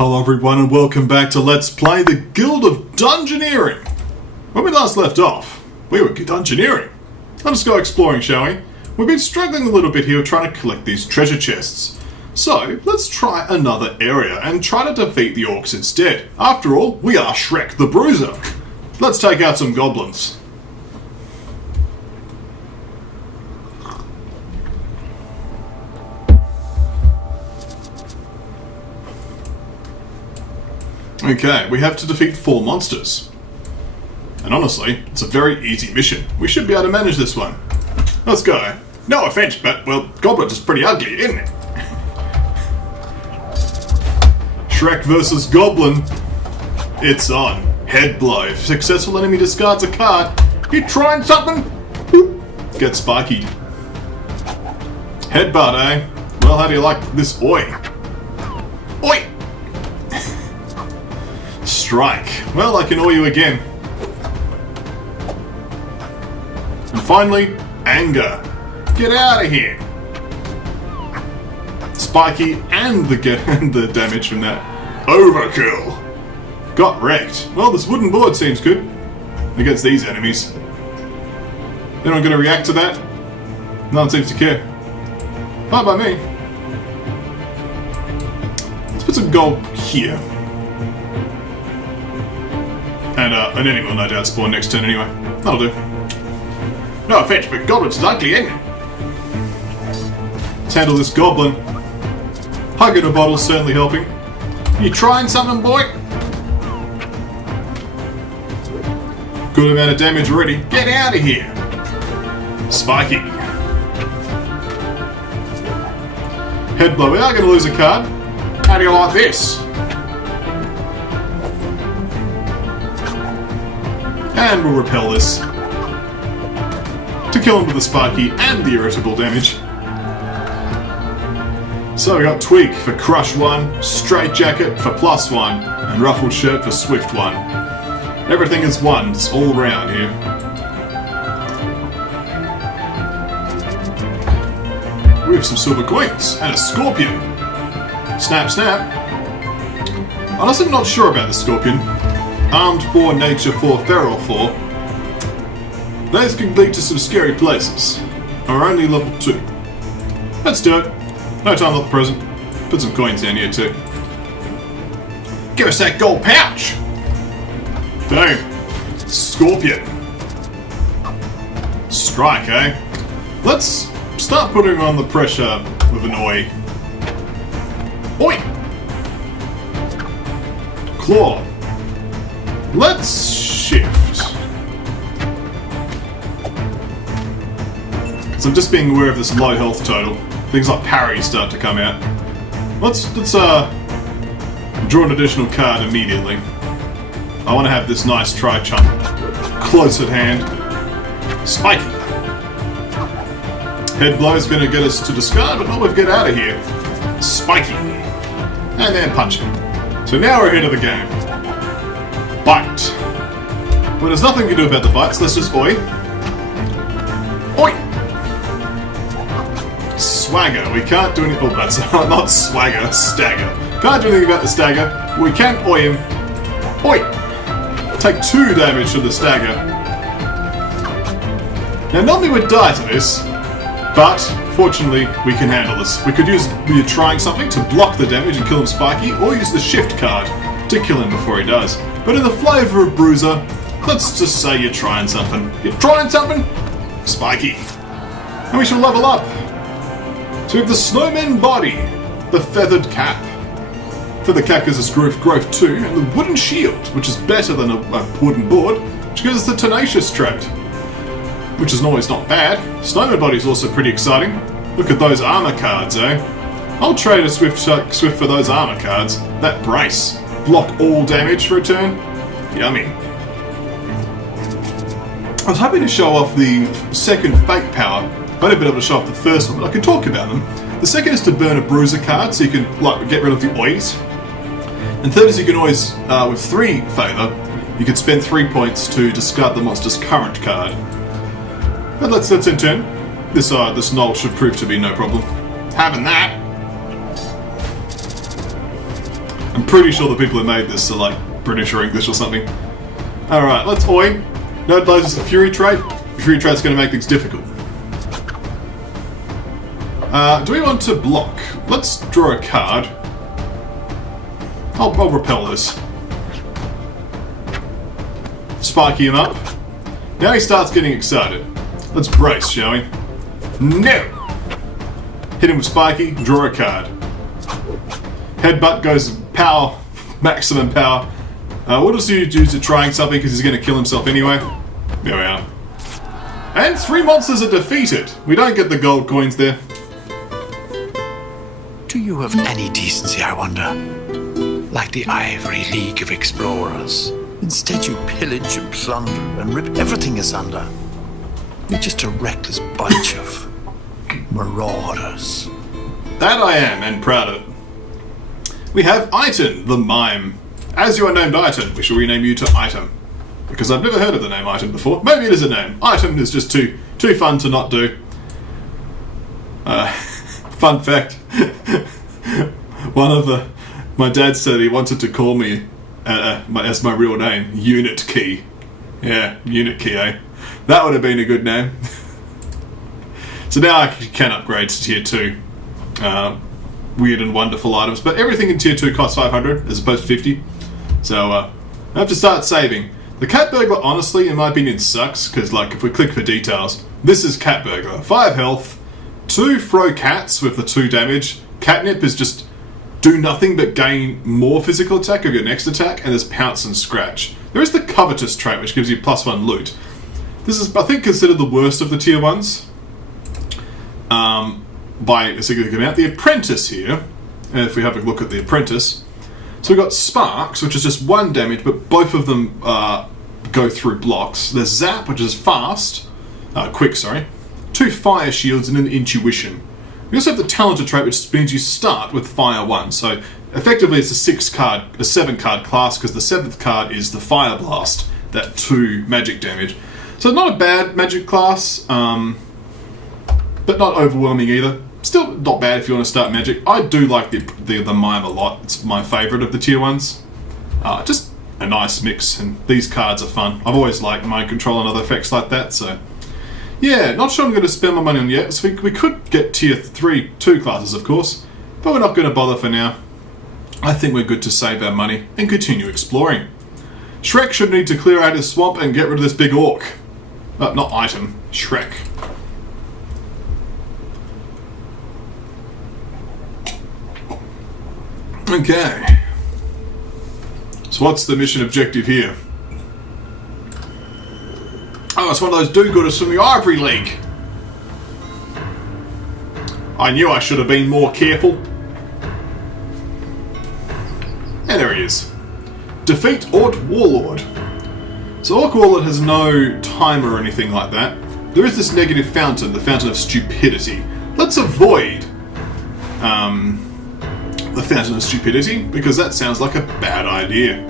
Hello everyone and welcome back to Let's Play the Guild of Dungeoneering. When we last left off, we were dungeoneering. Let's go exploring, shall we? We've been struggling a little bit here trying to collect these treasure chests. So, let's try another area and try to defeat the orcs instead. After all, we are Shrek the Bruiser. Let's take out some goblins. Okay, we have to defeat 4 monsters. And honestly, it's a very easy mission. We should be able to manage this one. Let's go. No offense, but, well, goblins is pretty ugly, isn't it? Shrek versus Goblin. It's on. Head blow. If successful enemy discards a card, you trying something? Boop. Get spiky. Headbutt, eh? Well, how do you like this oi? Oi! Strike. Well, I can oi you again. And finally, anger. Get out of here. Spiky and the damage from that. Overkill. Got wrecked. Well, this wooden board seems good against these enemies. Anyone going to react to that? No one seems to care. Fine by me. Let's put some gold here. And an enemy will no doubt spawn next turn anyway. That'll do. No offense, but goblins is ugly, ain't it? Let's handle this goblin. Hug in a bottle certainly helping. You trying something, boy? Good amount of damage already. Get out of here! Spiky. Head blow. We are going to lose a card. How do you like this? And we'll repel this. To kill him with the spiky and the irritable damage. So we got Twig for Crush 1, Straight Jacket for +1, and Ruffled Shirt for Swift 1. Everything is 1, it's all round here. We have some silver coins and a scorpion. Snap, snap. Honestly, I'm not sure about the scorpion. Armed 4, Nature 4, Feral 4. Those can lead to some scary places. We're only level 2. Let's do it. No time like the present. Put some coins down here too. Give us that gold pouch! Damn. Scorpion. Strike, eh? Let's start putting on the pressure with an oi. Oi! Claw. Let's shift. Because I'm just being aware of this low health total. Things like parry start to come out. Let's draw an additional card immediately. I want to have this nice tri-chump close at hand. Spiky. Head blow is going to get us to discard, but not we've get out of here. Spiky. And then punch him. So now we're ahead of the game. Bite. Well, there's nothing you can do about the bites. Let's just oi. Oi! Swagger. We can't do anything. Oh, that's not swagger. Stagger. Can't do anything about the stagger. We can oi him. Oi! Take 2 damage to the stagger. Now, normally we'd die to this, but fortunately we can handle this. We could use you're trying something to block the damage and kill him spiky, or use the shift card to kill him before he does. But in the flavour of Bruiser, let's just say you're trying something. You're trying something? Spiky. And we shall level up. So we have the snowman body, the feathered cap. Feather cap gives us growth 2, and the wooden shield, which is better than a wooden board, which gives us the tenacious trait, which is always not bad. Snowman body is also pretty exciting. Look at those armor cards, eh? I'll trade a Swift for those armor cards. That brace. Block all damage for a turn. Yummy. I was hoping to show off the second fake power. I haven't been able to show off the first one, but I can talk about them. The second is to burn a Bruiser card, so you can get rid of the ois. And third is you can always, with 3 favour, you can spend 3 points to discard the monster's current card. But let's in turn. This null should prove to be no problem. Having that. And pretty sure the people who made this are like British or English or something. Alright, let's oi. Node loses the Fury trait. The Fury trait's going to make things difficult. Do we want to block? Let's draw a card. I'll repel this. Spiky him up. Now he starts getting excited. Let's brace, shall we? No! Hit him with Spiky, draw a card. Headbutt goes power, maximum power. What does he do to trying something because he's going to kill himself anyway? There we are. And 3 monsters are defeated. We don't get the gold coins there. Do you have any decency, I wonder? Like the Ivory League of Explorers. Instead you pillage and plunder and rip everything asunder. You're just a reckless bunch of marauders. That I am, and proud of it. We have Item, the mime. As you are named Item, we shall rename you to Item. Because I've never heard of the name Item before. Maybe it is a name. Item is just too fun to not do. Fun fact. My dad said he wanted to call me as my real name, Unit Key. Yeah, Unit Key, eh? That would have been a good name. So now I can upgrade to Tier 2. Weird and wonderful items, but everything in Tier 2 costs 500 as opposed to 50. So I have to start saving. The Cat Burglar, honestly, in my opinion, sucks, because like if we click for details, this is Cat Burglar. 5 health, 2 throw cats with the 2 damage. Catnip is just do nothing but gain more physical attack of your next attack, and there's Pounce and Scratch. There is the Covetous trait, which gives you +1 loot. This is, I think, considered the worst of the Tier 1s. By a significant amount. The Apprentice here, and if we have a look at the Apprentice, so we've got Sparks, which is just 1 damage, but both of them go through blocks. There's Zap, which is fast, quick, sorry. 2 Fire Shields and an Intuition. We also have the Talented trait, which means you start with Fire 1. So effectively it's a 7-card class, because the 7th card is the Fire Blast, that 2 magic damage. So not a bad magic class, but not overwhelming either. Still not bad if you want to start magic. I do like the Mime a lot. It's my favourite of the Tier 1s. Just a nice mix, and these cards are fun. I've always liked Mind Control and other effects like that, so... Yeah, not sure I'm going to spend my money on yet. So we could get Tier 3 2 classes, of course, but we're not going to bother for now. I think we're good to save our money and continue exploring. Shrek should need to clear out his swamp and get rid of this big orc. Not Item, Shrek. Okay. So what's the mission objective here? Oh, it's one of those do-gooders from the Ivory League. I knew I should have been more careful. And there he is. Defeat Orc Warlord. So Orc Warlord has no timer or anything like that. There is this negative fountain, the Fountain of Stupidity. Let's avoid the Fountain of Stupidity, because that sounds like a bad idea.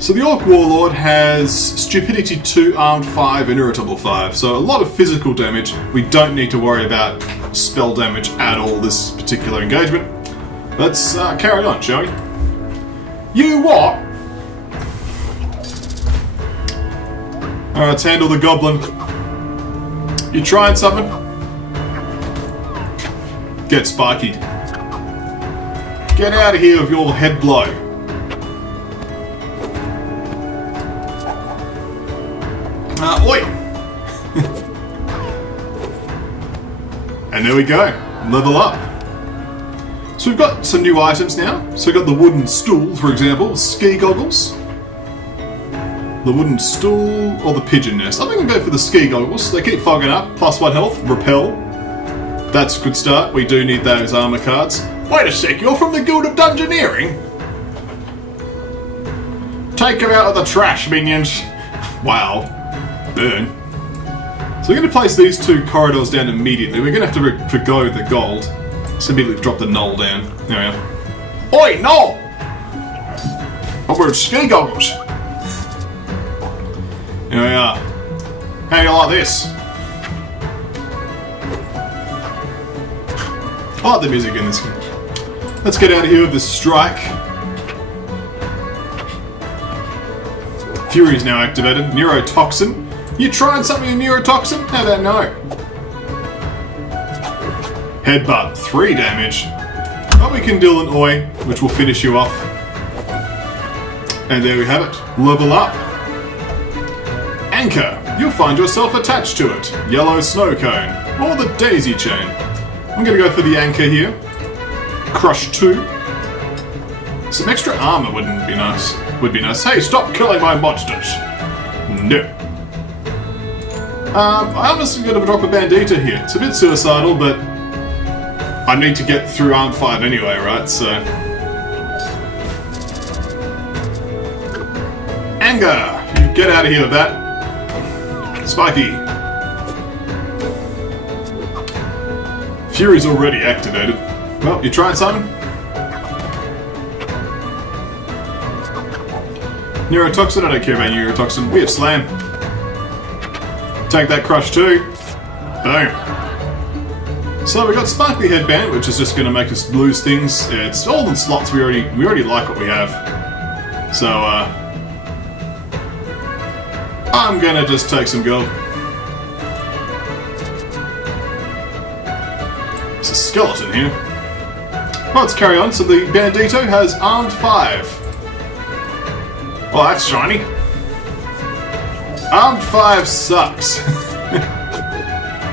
So the Orc Warlord has Stupidity 2, Armed 5, and Irritable 5. So a lot of physical damage. We don't need to worry about spell damage at all this particular engagement. Let's carry on, shall we? You what? Alright, let's handle the goblin. You trying something? Get spiky. Get out of here with your head blow. Oi! And there we go. Level up. So we've got some new items now. So we've got the wooden stool, for example. Ski goggles. The wooden stool or the pigeon nest. I think I'll go for the ski goggles. They keep fogging up. +1 health. Repel. That's a good start. We do need those armor cards. Wait a sec, you're from the Guild of Dungeoneering? Take them out of the trash, minions. Wow. Burn. So we're going to place these 2 corridors down immediately. We're going to have to forgo the gold. So immediately drop the null down. There we are. Oi, null! I'm wearing ski goggles. Here we are. How do you like this? I like the music in this game. Let's get out of here with this strike. Fury is now activated. Neurotoxin. You trying something with Neurotoxin? How about no? Headbutt, 3 damage. But we can deal an Oi, which will finish you off. And there we have it. Level up. Anchor. You'll find yourself attached to it. Yellow snow cone. Or the daisy chain. I'm going to go for the anchor here. Crush 2. Some extra armor wouldn't be nice. Would be nice. Hey, stop killing my monsters. No. I'm honestly going to drop a bandita here. It's a bit suicidal, but I need to get through Arm 5 anyway, right? So... Anger! You get out of here with that. Spiky. Fury's already activated. Well, you trying something? Neurotoxin, I don't care about Neurotoxin. We have Slam. Take that Crush too. Boom. So we got Sparkly Headband, which is just going to make us lose things. It's all in slots. We already like what we have. So I'm gonna just take some gold. There's a skeleton here. Well, let's carry on. So the Bandito has Armed 5. Well, that's shiny. Armed 5 sucks.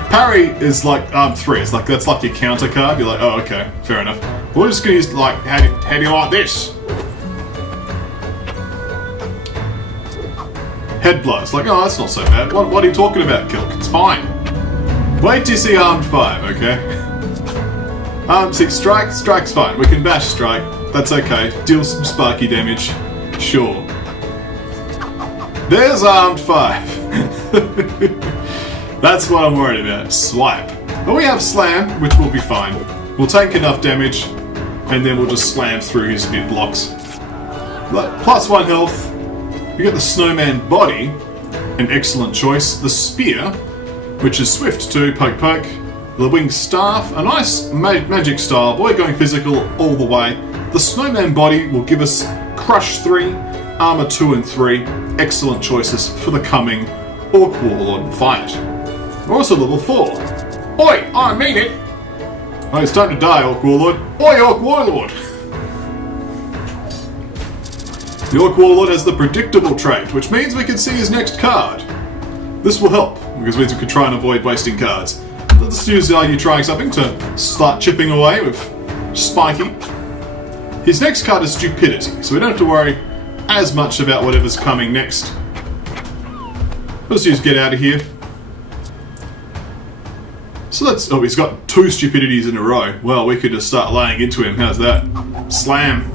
Parry is like Armed 3. It's like that's like your counter card. You're like, oh, okay, fair enough. We're just gonna use like, how do you like this? Head blows. Like, oh, that's not so bad. What are you talking about, Kilk? It's fine. Wait till you see Armed 5, okay? See, Strike's fine. We can bash Strike. That's okay. Deal some sparky damage. Sure. There's Armed 5. That's what I'm worried about. Swipe. But we have Slam, which will be fine. We'll take enough damage, and then we'll just slam through his bit blocks. Plus 1 health. We get the Snowman Body, an excellent choice. The Spear, which is Swift 2, poke poke. The Winged Staff, a nice magic style. Boy, going physical all the way. The Snowman Body will give us Crush 3, Armor 2 and 3. Excellent choices for the coming Orc Warlord fight. We're also level 4. Oi, I mean it! Oh, it's time to die, Orc Warlord. Oi, Orc Warlord! The Orc Warlord has the predictable trait, which means we can see his next card. This will help, because it means we can try and avoid wasting cards. Let's use you trying something to start chipping away with Spiky. His next card is Stupidity, so we don't have to worry as much about whatever's coming next. Let's use Get Out of Here. So let's... Oh, he's got 2 Stupidities in a row. Well, we could just start laying into him. How's that? Slam.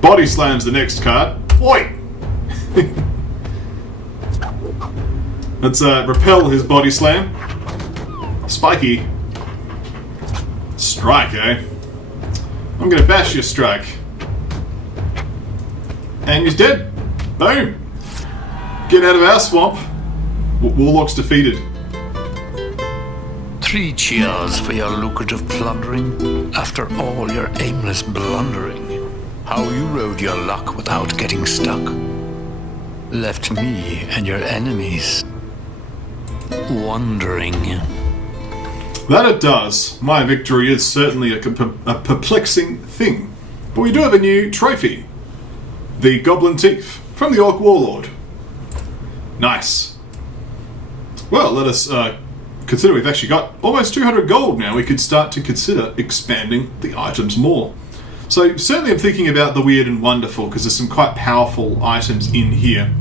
Body Slam's the next card. Oi! Let's repel his Body Slam. Spiky. Strike, eh? I'm gonna bash your Strike. And he's dead. Boom. Get out of our swamp. Warlock's defeated. 3 cheers for your lucrative plundering after all your aimless blundering. How you rode your luck without getting stuck. Left me and your enemies wondering. That it does. My victory is certainly a perplexing thing. But we do have a new trophy. The Goblin Teeth from the Orc Warlord. Nice. Well, let us consider we've actually got almost 200 gold now. We could start to consider expanding the items more. So certainly I'm thinking about the Weird and Wonderful because there's some quite powerful items in here.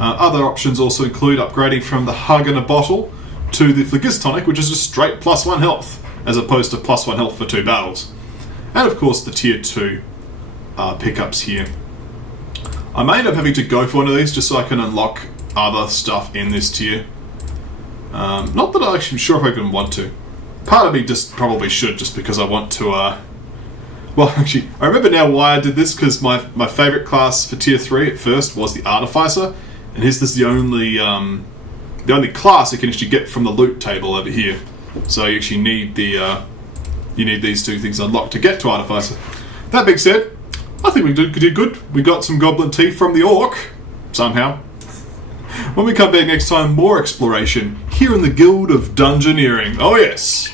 Other options also include upgrading from the Hug in a Bottle to the Phlegistonic, which is just straight +1 health, as opposed to +1 health for 2 battles. And of course the Tier 2 pickups here. I may end up having to go for one of these just so I can unlock other stuff in this tier. Not that I'm actually sure if I even want to. Part of me just probably should, just because I want to... Well, actually, I remember now why I did this, because my favourite class for Tier 3 at first was the Artificer, and this is the only class you can actually get from the loot table over here. So you actually need the you need these 2 things unlocked to get to Artificer. That being said, I think we did good. We got some goblin teeth from the orc, somehow. When we come back next time, more exploration here in the Guild of Dungeoneering. Oh yes!